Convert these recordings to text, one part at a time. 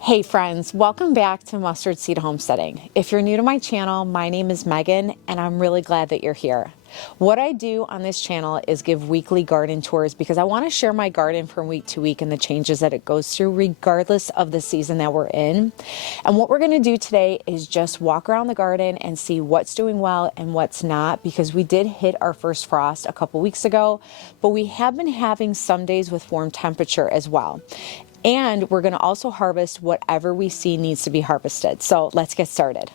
Hey friends, welcome back to Mustard Seed Homesteading. If you're new to my channel, my name is Megan and I'm really glad that you're here. What I do on this channel is give weekly garden tours because I want to share my garden from week to week and the changes that it goes through regardless of the season that we're in. And what we're going to do today is just walk around the garden and see what's doing well and what's not, because we did hit our first frost a couple weeks ago, but we have been having some days with warm temperature as well. And we're going to also harvest whatever we see needs to be harvested. So let's get started.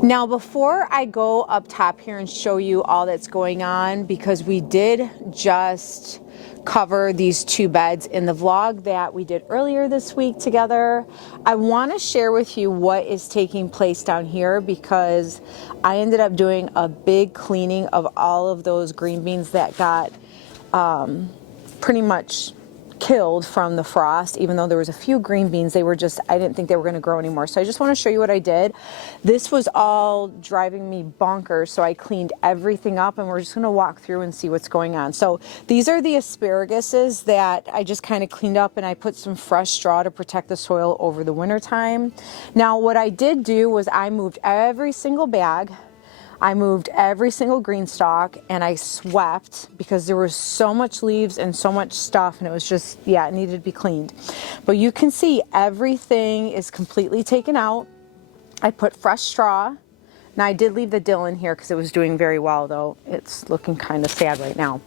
Now, before I go up top here and show you all that's going on, because we did just cover these two beds in the vlog that we did earlier this week together, I want to share with you what is taking place down here, because I ended up doing a big cleaning of all of those green beans that got pretty much killed from the frost. Even though there was a few green beans, they were just, I didn't think they were going to grow anymore. So I just want to show you what I did. This was all driving me bonkers, so I cleaned everything up and we're just going to walk through and see what's going on. So these are the asparaguses that I just kind of cleaned up, and I put some fresh straw to protect the soil over the winter time. Now what I did do was I moved every single bag, I moved every single green stalk, and I swept because there was so much leaves and so much stuff, and it was just, yeah, it needed to be cleaned. But you can see everything is completely taken out. I put fresh straw. Now I did leave the dill in here because it was doing very well, though it's looking kind of sad right now.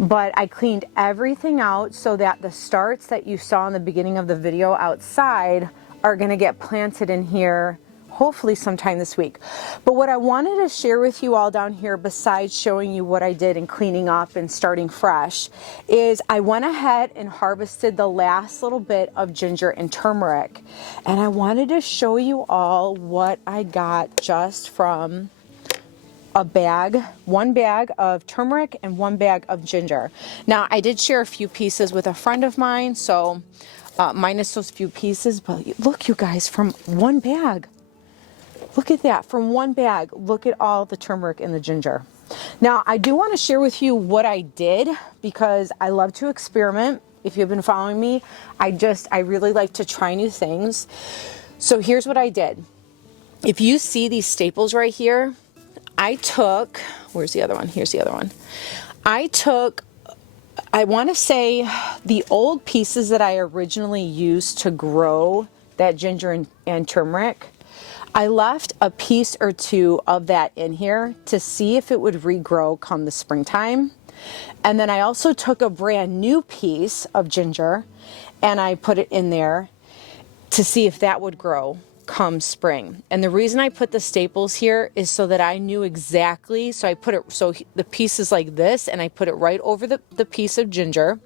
But I cleaned everything out so that the starts that you saw in the beginning of the video outside are going to get planted in here hopefully sometime this week. But what I wanted to share with you all down here, besides showing you what I did in cleaning up and starting fresh, is I went ahead and harvested the last little bit of ginger and turmeric. And I wanted to show you all what I got just from a bag, one bag of turmeric and one bag of ginger. Now I did share a few pieces with a friend of mine, so minus those few pieces, but look you guys, from one bag. Look at that, from one bag, look at all the turmeric and the ginger. Now, I do want to share with you what I did, because I love to experiment, if you've been following me, I really like to try new things. So here's what I did. If you see these staples right here, I took, where's the other one? Here's the other one. I want to say the old pieces that I originally used to grow that ginger and turmeric. I left a piece or two of that in here to see if it would regrow come the springtime. And then I also took a brand new piece of ginger and I put it in there to see if that would grow come spring. And the reason I put the staples here is so that I knew exactly, so I put it, so the piece is like this, and I put it right over the piece of ginger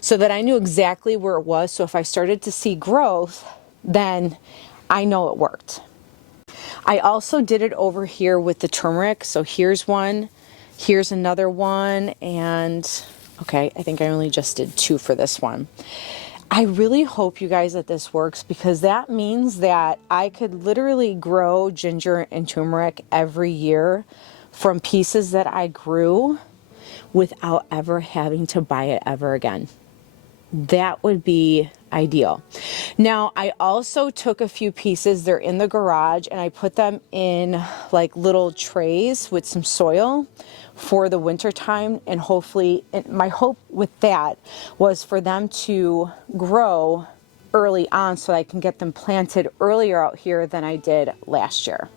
so that I knew exactly where it was. So if I started to see growth, then I know it worked. I also did it over here with the turmeric. So here's one, here's another one, and okay, I think I only just did 2 for this one. I really hope you guys that this works, because that means that I could literally grow ginger and turmeric every year from pieces that I grew without ever having to buy it ever again. That would be ideal. Now, I also took a few pieces, they're in the garage, and I put them in like little trays with some soil for the winter time, and hopefully, my hope with that was for them to grow early on so I can get them planted earlier out here than I did last year.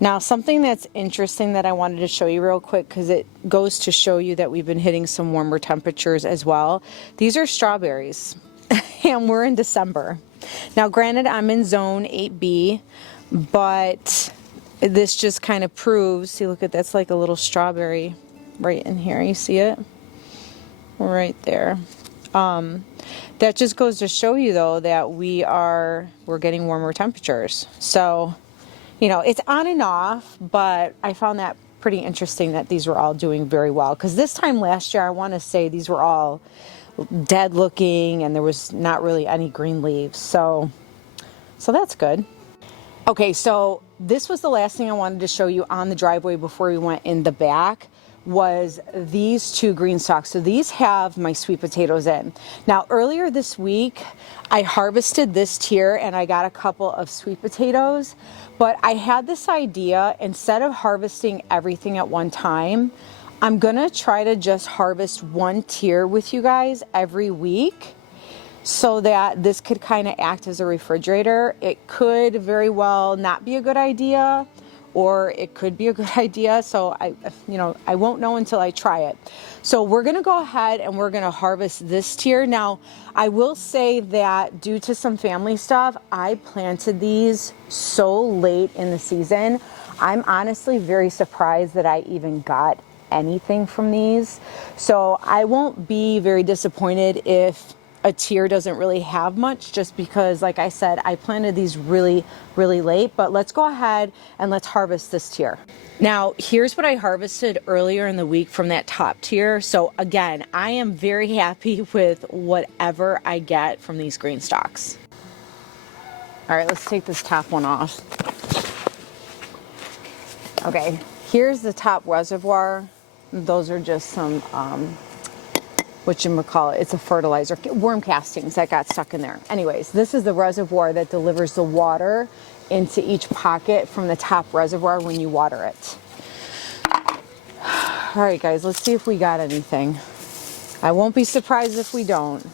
Now, something that's interesting that I wanted to show you real quick, because it goes to show you that we've been hitting some warmer temperatures as well. These are strawberries, and we're in December. Now, granted, I'm in zone 8B, but this just kind of proves, see, look at that's like a little strawberry right in here. You see it? Right there. That just goes to show you, though, that we're getting warmer temperatures. So, you know, it's on and off, but I found that pretty interesting that these were all doing very well. Because this time last year, I want to say these were all dead looking and there was not really any green leaves. So that's good. Okay, so this was the last thing I wanted to show you on the driveway before we went in the back, was these 2 green stalks. So these have my sweet potatoes in. Now, earlier this week, I harvested this tier and I got a couple of sweet potatoes, but I had this idea, instead of harvesting everything at one time, I'm gonna try to just harvest 1 tier with you guys every week, so that this could kind of act as a refrigerator. It could very well not be a good idea, or it could be a good idea. So I won't know until I try it. So we're gonna go ahead and we're gonna harvest this tier. Now, I will say that due to some family stuff, I planted these so late in the season. I'm honestly very surprised that I even got anything from these. So I won't be very disappointed if a tier doesn't really have much, just because, like I said, I planted these really, really late. But let's go ahead and let's harvest this tier. Now, here's what I harvested earlier in the week from that top tier. So again, I am very happy with whatever I get from these green stalks. All right, let's take this top one off. Okay, here's the top reservoir. Those are just some whatchamacallit, it's a fertilizer, worm castings that got stuck in there. Anyways, this is the reservoir that delivers the water into each pocket from the top reservoir when you water it. All right, guys, let's see if we got anything. I won't be surprised if we don't.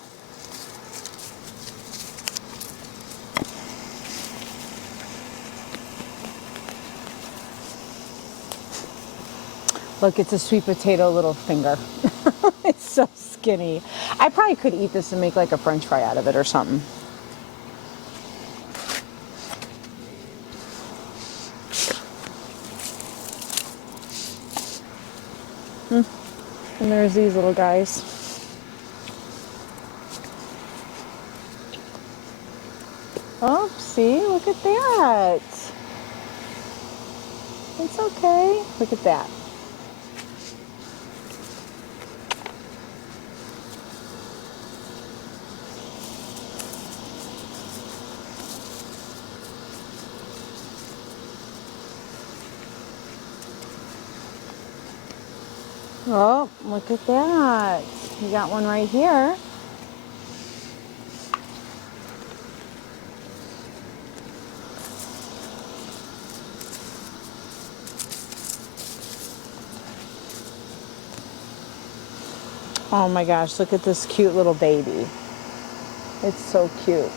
Look, it's a sweet potato little finger. It's so skinny. I probably could eat this and make like a French fry out of it or something. And there's these little guys. Oh, see, look at that. It's okay. Look at that. Oh, look at that. You got one right here. Oh my gosh, look at this cute little baby. It's so cute.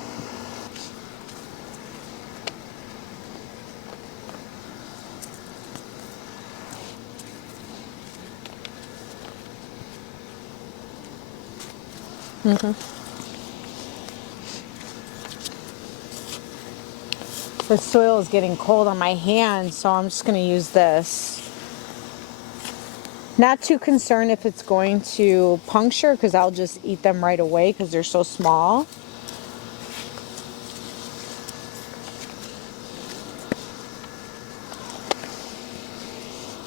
The soil is getting cold on my hands, so I'm just going to use this. Not too concerned if it's going to puncture, because I'll just eat them right away because they're so small.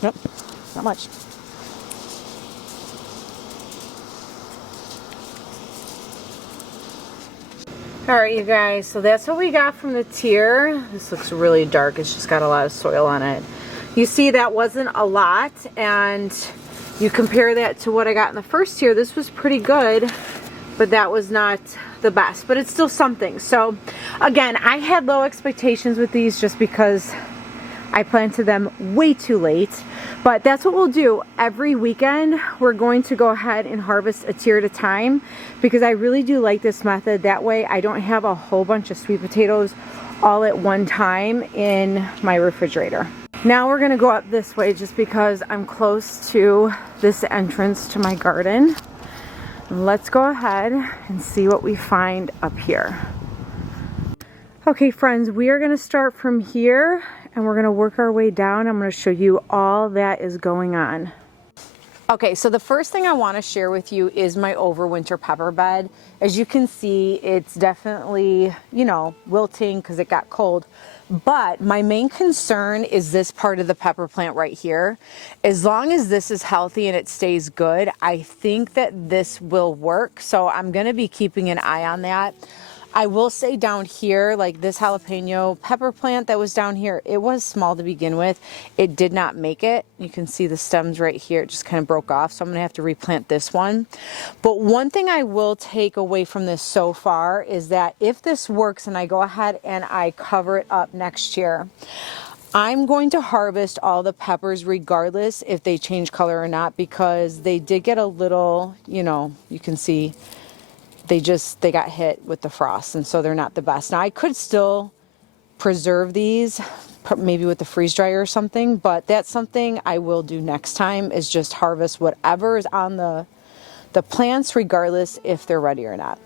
Nope, not much. Alright you guys, so that's what we got from the tier. This looks really dark, it's just got a lot of soil on it. You see that wasn't a lot, and you compare that to what I got in the first tier, this was pretty good, but that was not the best, but it's still something. So again, I had low expectations with these just because I planted them way too late, but that's what we'll do. Every weekend, we're going to go ahead and harvest a tier at a time because I really do like this method. That way I don't have a whole bunch of sweet potatoes all at one time in my refrigerator. Now we're gonna go up this way just because I'm close to this entrance to my garden. Let's go ahead and see what we find up here. Okay friends, we are gonna start from here and we're gonna work our way down. I'm gonna show you all that is going on. Okay, so the first thing I wanna share with you is my overwinter pepper bed. As you can see, it's definitely, you know, wilting because it got cold. But my main concern is this part of the pepper plant right here. As long as this is healthy and it stays good, I think that this will work. So I'm gonna be keeping an eye on that. I will say down here, like this jalapeno pepper plant that was down here, it was small to begin with. It did not make it. You can see the stems right here, it just kind of broke off. So I'm gonna have to replant this one. But one thing I will take away from this so far is that if this works and I go ahead and I cover it up next year, I'm going to harvest all the peppers regardless if they change color or not, because they did get a little, you know, you can see they got hit with the frost, and so they're not the best. Now I could still preserve these maybe with the freeze dryer or something, but that's something I will do next time, is just harvest whatever is on the plants regardless if they're ready or not.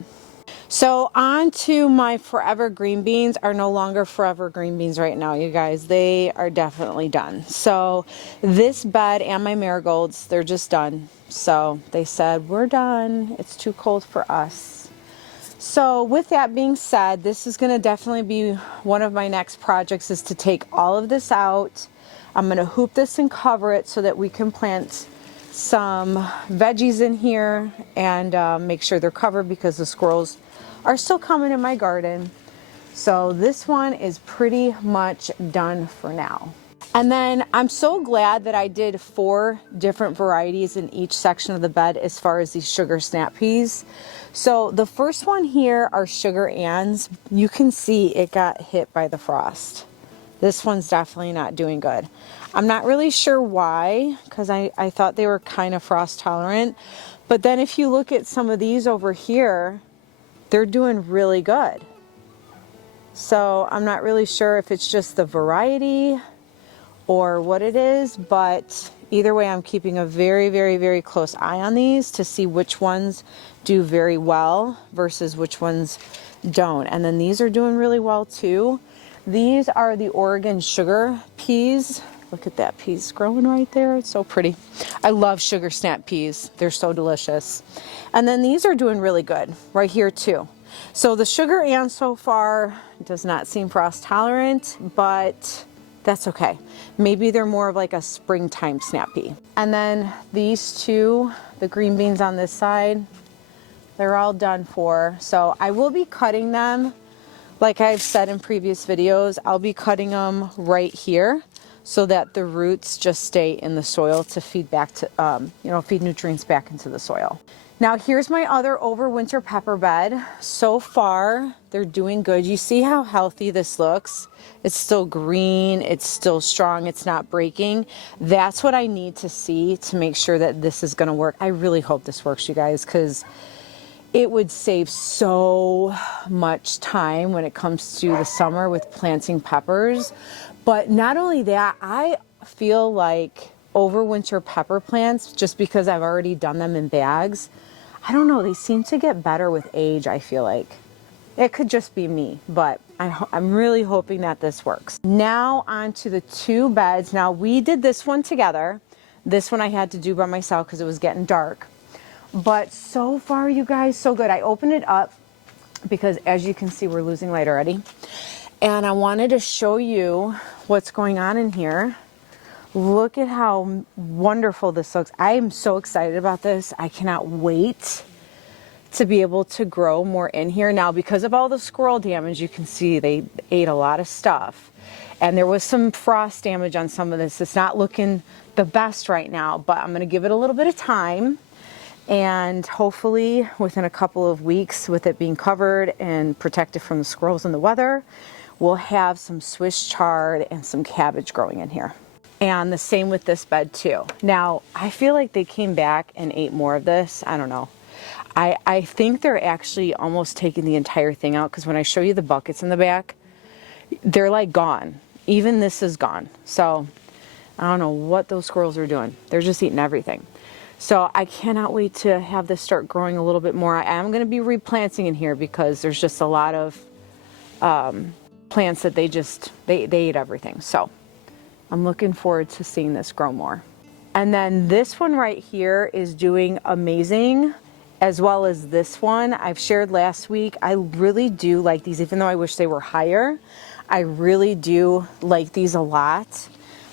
So on to my forever green beans. Are no longer forever green beans right now, you guys. They are definitely done. So this bed and my marigolds, they're just done. So they said, we're done. It's too cold for us. So with that being said, this is going to definitely be one of my next projects, is to take all of this out. I'm going to hoop this and cover it so that we can plant some veggies in here and make sure they're covered, because the squirrels are still coming in my garden. So this one is pretty much done for now. And then I'm so glad that I did 4 different varieties in each section of the bed as far as these sugar snap peas. So the first one here are sugar anns. You can see it got hit by the frost. This one's definitely not doing good. I'm not really sure why, because I thought they were kind of frost tolerant. But then if you look at some of these over here, they're doing really good. So I'm not really sure if it's just the variety or what it is, but either way, I'm keeping a very, very, very close eye on these to see which ones do very well versus which ones don't. And then these are doing really well too. These are the Oregon sugar peas. Look at that peas growing right there. It's so pretty. I love sugar snap peas. They're so delicious. And then these are doing really good right here too. So the sugar ann so far does not seem frost tolerant, but that's okay. Maybe they're more of like a springtime snap pea. And then these two, the green beans on this side, they're all done for. So I will be cutting them. Like I've said in previous videos, I'll be cutting them right here so that the roots just stay in the soil to feed back to, feed nutrients back into the soil. Now here's my other overwinter pepper bed. So far, they're doing good. You see how healthy this looks? It's still green, it's still strong, it's not breaking. That's what I need to see to make sure that this is gonna work. I really hope this works, you guys, because it would save so much time when it comes to the summer with planting peppers. But not only that, I feel like overwinter pepper plants, just because I've already done them in bags, I don't know, they seem to get better with age, I feel like. It could just be me, but I'm really hoping that this works. Now on to the two beds. Now we did this one together. This one I had to do by myself because it was getting dark. But so far, you guys, so good. I opened it up because as you can see, we're losing light already. And I wanted to show you what's going on in here. Look at how wonderful this looks. I am so excited about this. I cannot wait to be able to grow more in here. Now, because of all the squirrel damage, you can see they ate a lot of stuff. And there was some frost damage on some of this. It's not looking the best right now, but I'm gonna give it a little bit of time. And hopefully within a couple of weeks, with it being covered and protected from the squirrels and the weather, we'll have some Swiss chard and some cabbage growing in here. And the same with this bed too. Now, I feel like they came back and ate more of this. I don't know. I think they're actually almost taking the entire thing out, because when I show you the buckets in the back, they're like gone. Even this is gone. So I don't know what those squirrels are doing. They're just eating everything. So I cannot wait to have this start growing a little bit more. I am going to be replanting in here because there's just a lot of plants that they ate everything. So I'm looking forward to seeing this grow more. And then this one right here is doing amazing, as well as this one I've shared last week. I really do like these, even though I wish they were higher. I really do like these a lot.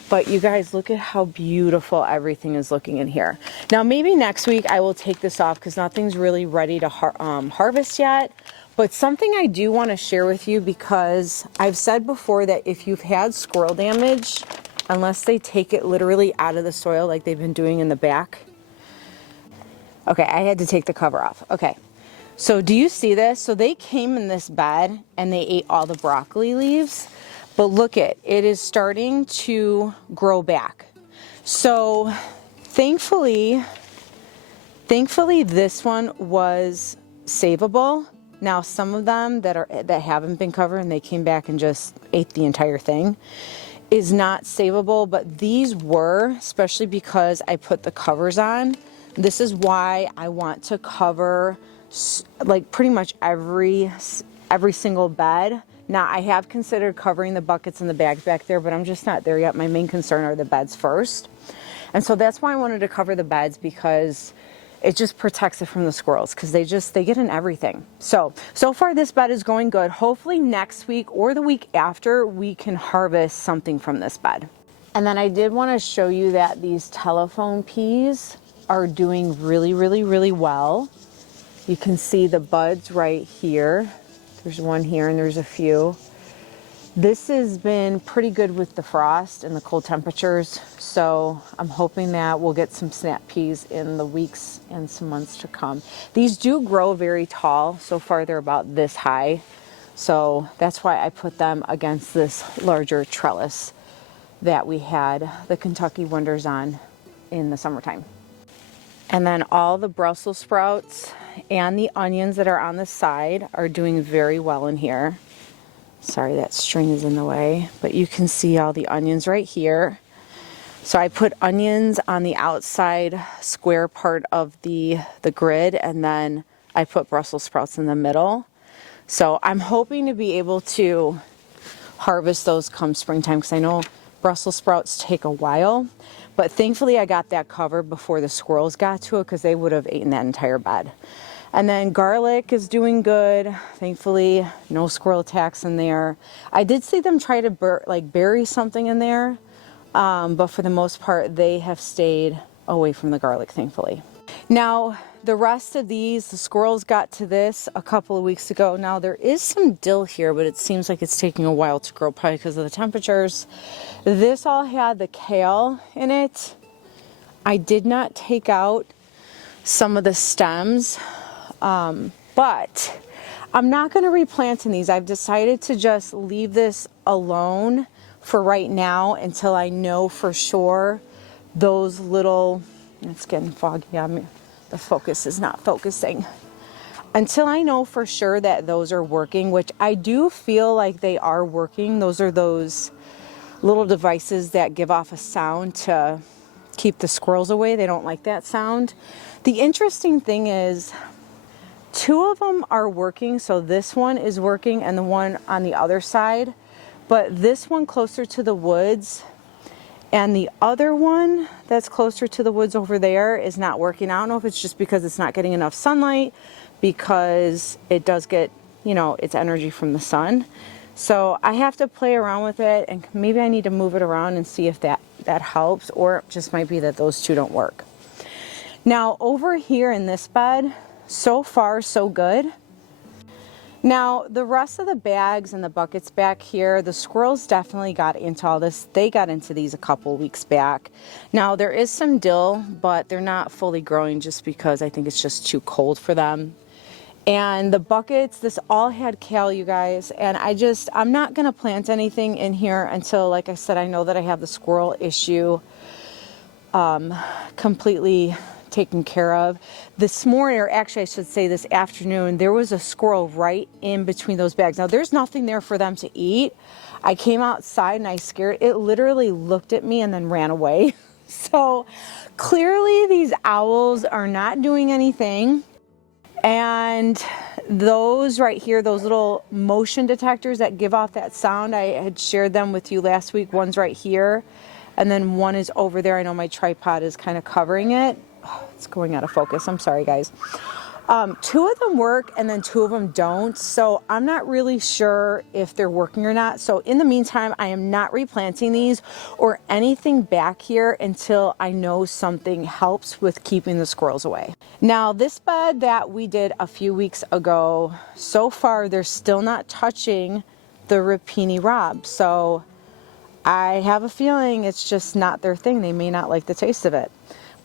But you guys, look at how beautiful everything is looking in here. Now, maybe next week I will take this off because nothing's really ready to harvest yet. But something I do want to share with you, because I've said before that if you've had squirrel damage, unless they take it literally out of the soil like they've been doing in the back. Okay, I had to take the cover off. Okay, so do you see this? So they came in this bed and they ate all the broccoli leaves. But look it is starting to grow back. So thankfully this one was savable. Now some of them that haven't been covered and they came back and just ate the entire thing is not savable, but these were, especially because I put the covers on. This is why I want to cover like pretty much every single bed. Now, I have considered covering the buckets and the bags back there, but I'm just not there yet. My main concern are the beds first. And so that's why I wanted to cover the beds, because it just protects it from the squirrels, because they get in everything. So far this bed is going good. Hopefully next week or the week after, we can harvest something from this bed. And then I did want to show you that these telephone peas are doing really, really, really well. You can see the buds right here. There's one here and there's a few. This has been pretty good with the frost and the cold temperatures, so I'm hoping that we'll get some snap peas in the weeks and some months to come. These do grow very tall. So far they're about this high, so that's why I put them against this larger trellis that we had the Kentucky Wonders on in the summertime. And then all the Brussels sprouts and the onions that are on the side are doing very well in here. Sorry, that string is in the way, but you can see all the onions right here. So I put onions on the outside square part of the grid, and then I put Brussels sprouts in the middle. So I'm hoping to be able to harvest those come springtime, because I know Brussels sprouts take a while. But thankfully I got that covered before the squirrels got to it, because they would have eaten that entire bed. And then garlic is doing good. Thankfully, no squirrel attacks in there. I did see them try to bury something in there, but for the most part, they have stayed away from the garlic, thankfully. Now, the rest of these, the squirrels got to this a couple of weeks ago. Now, there is some dill here, but it seems like it's taking a while to grow, probably because of the temperatures. This all had the kale in it. I did not take out some of the stems, but I'm not going to replant in these. I've decided to just leave this alone for right now until I know for sure those little, it's getting foggy on me, the focus is not focusing. Until I know for sure that those are working, which I do feel like they are working. Those are those little devices that give off a sound to keep the squirrels away. They don't like that sound. The interesting thing is 2 of them are working. So this one is working and the one on the other side, but this one closer to the woods and the other one that's closer to the woods over there is not working. I don't know if it's just because it's not getting enough sunlight, because it does get, you know, its energy from the sun. So I have to play around with it, and maybe I need to move it around and see if that helps, or it just might be that those 2 don't work. Now over here in this bed, so far so good. Now the rest of the bags and the buckets back here, the squirrels definitely got into all this. They got into these a couple weeks back. Now there is some dill, but they're not fully growing just because I think it's just too cold for them. And the buckets, this all had kale, you guys, and I'm not going to plant anything in here until, like I said, I know that I have the squirrel issue completely taken care of. This morning, or actually I should say this afternoon, there was a squirrel right in between those bags. Now there's nothing there for them to eat. I came outside and I scared it. Literally looked at me and then ran away. So clearly these owls are not doing anything. And those right here, those little motion detectors that give off that sound, I had shared them with you last week. One's right here, and then one is over there. I know my tripod is kind of covering it. Oh, it's going out of focus. I'm sorry, guys. 2 of them work, and then 2 of them don't. So I'm not really sure if they're working or not. So in the meantime, I am not replanting these or anything back here until I know something helps with keeping the squirrels away. Now this bed that we did a few weeks ago, so far they're still not touching the rapini rob. So I have a feeling it's just not their thing. They may not like the taste of it,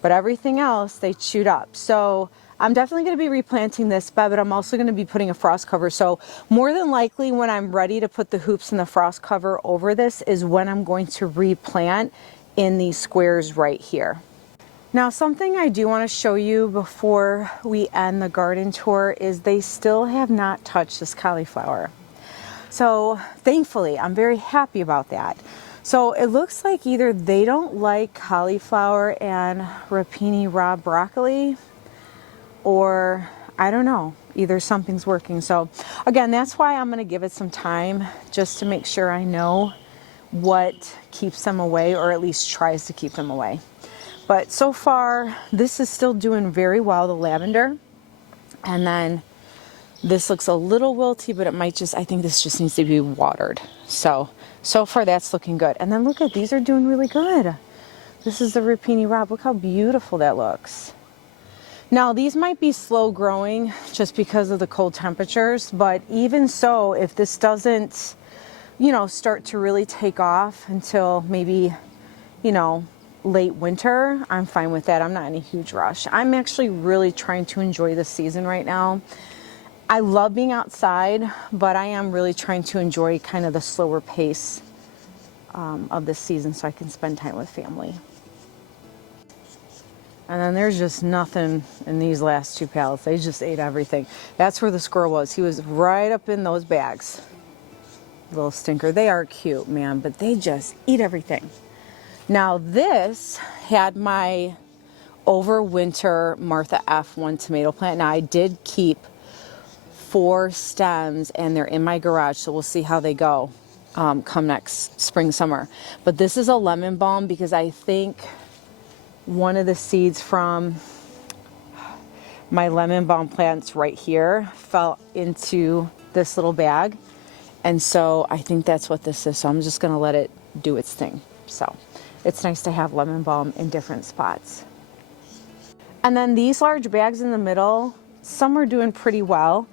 but everything else they chewed up. So I'm definitely going to be replanting this bed, but I'm also going to be putting a frost cover. So more than likely when I'm ready to put the hoops and the frost cover over this is when I'm going to replant in these squares right here. Now something I do want to show you before we end the garden tour is they still have not touched this cauliflower. So thankfully, I'm very happy about that. So it looks like either they don't like cauliflower and rapini raw broccoli, or I don't know, either something's working. So again, that's why I'm going to give it some time just to make sure I know what keeps them away, or at least tries to keep them away. But so far, this is still doing very well, the lavender. And then this looks a little wilty, but it might just, I think this just needs to be watered. So far that's looking good. And then look at, these are doing really good. This is the rapini rob. Look how beautiful that looks. Now these might be slow growing just because of the cold temperatures, but even so, if this doesn't, you know, start to really take off until maybe, you know, late winter, I'm fine with that. I'm not in a huge rush. I'm actually really trying to enjoy this season right now. I love being outside, but I am really trying to enjoy kind of the slower pace of this season so I can spend time with family. And then there's just nothing in these last 2 pallets. They just ate everything. That's where the squirrel was. He was right up in those bags. Little stinker. They are cute, man, but they just eat everything. Now this had my overwinter Martha F1 tomato plant. Now I did keep 4 stems and they're in my garage, so we'll see how they go come next spring, summer. But this is a lemon balm because I think one of the seeds from my lemon balm plants right here fell into this little bag. And so I think that's what this is. So I'm just going to let it do its thing. So it's nice to have lemon balm in different spots. And then these large bags in the middle, some are doing pretty well.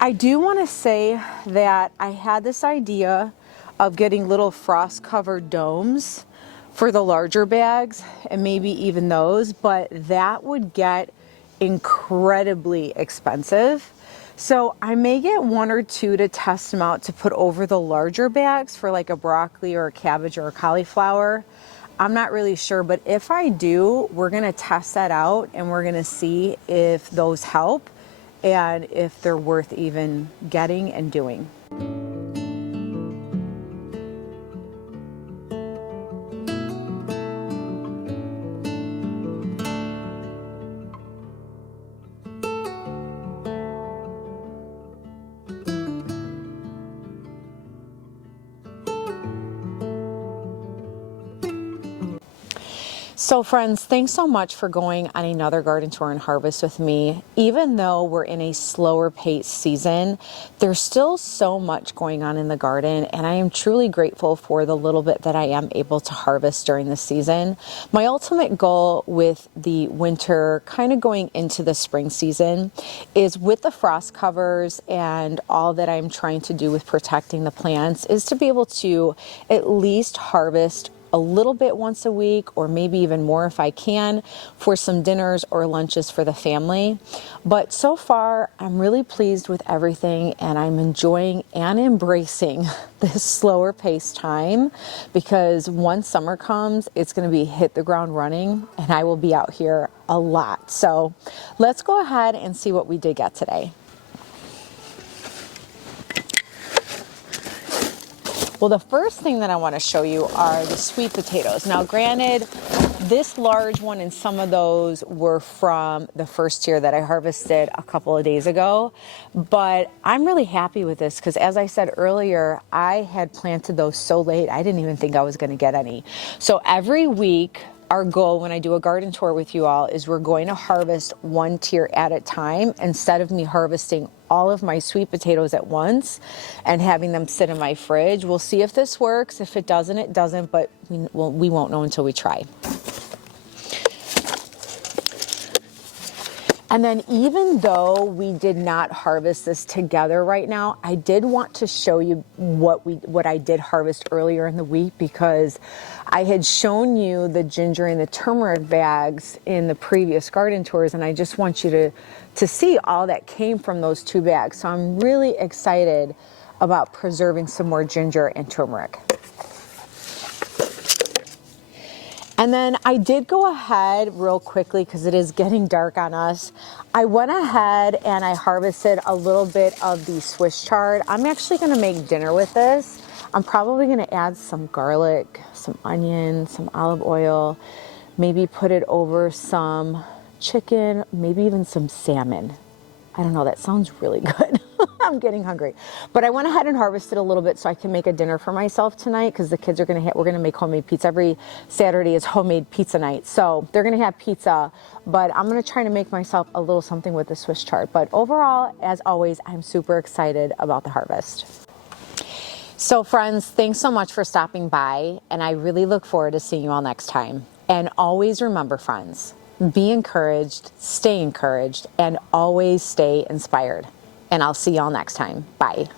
I do want to say that I had this idea of getting little frost covered domes for the larger bags and maybe even those, but that would get incredibly expensive. So I may get 1 or 2 to test them out to put over the larger bags for like a broccoli or a cabbage or a cauliflower. I'm not really sure, but if I do, we're gonna test that out and we're gonna see if those help and if they're worth even getting and doing. So friends, thanks so much for going on another garden tour and harvest with me. Even though we're in a slower paced season, there's still so much going on in the garden, and I am truly grateful for the little bit that I am able to harvest during the season. My ultimate goal with the winter, kind of going into the spring season, is with the frost covers and all that I'm trying to do with protecting the plants, is to be able to at least harvest a little bit once a week, or maybe even more if I can, for some dinners or lunches for the family. But so far, I'm really pleased with everything, and I'm enjoying and embracing this slower paced time, because once summer comes, it's going to be hit the ground running, and I will be out here a lot. So let's go ahead and see what we did get today. Well, the first thing that I want to show you are the sweet potatoes. Now, granted, this large one and some of those were from the first tier that I harvested a couple of days ago, but I'm really happy with this because, as I said earlier, I had planted those so late, I didn't even think I was going to get any. So every week, our goal when I do a garden tour with you all is we're going to harvest one tier at a time, instead of me harvesting all of my sweet potatoes at once and having them sit in my fridge. We'll see if this works. If it doesn't, it doesn't, but we won't know until we try. And then even though we did not harvest this together right now, I did want to show you what I did harvest earlier in the week, because I had shown you the ginger and the turmeric bags in the previous garden tours, and I just want you to see all that came from those 2 bags. So I'm really excited about preserving some more ginger and turmeric. And then I did go ahead real quickly, because it is getting dark on us. I went ahead and I harvested a little bit of the Swiss chard. I'm actually going to make dinner with this. I'm probably going to add some garlic, some onion, some olive oil, maybe put it over some chicken, maybe even some salmon. I don't know, that sounds really good. I'm getting hungry. But I went ahead and harvested a little bit so I can make a dinner for myself tonight, because the kids are we're gonna make homemade pizza. Every Saturday is homemade pizza night. So they're gonna have pizza, but I'm gonna try to make myself a little something with the Swiss chard. But overall, as always, I'm super excited about the harvest. So friends, thanks so much for stopping by, and I really look forward to seeing you all next time. And always remember, friends, be encouraged, and always stay inspired. And I'll see y'all next time. Bye.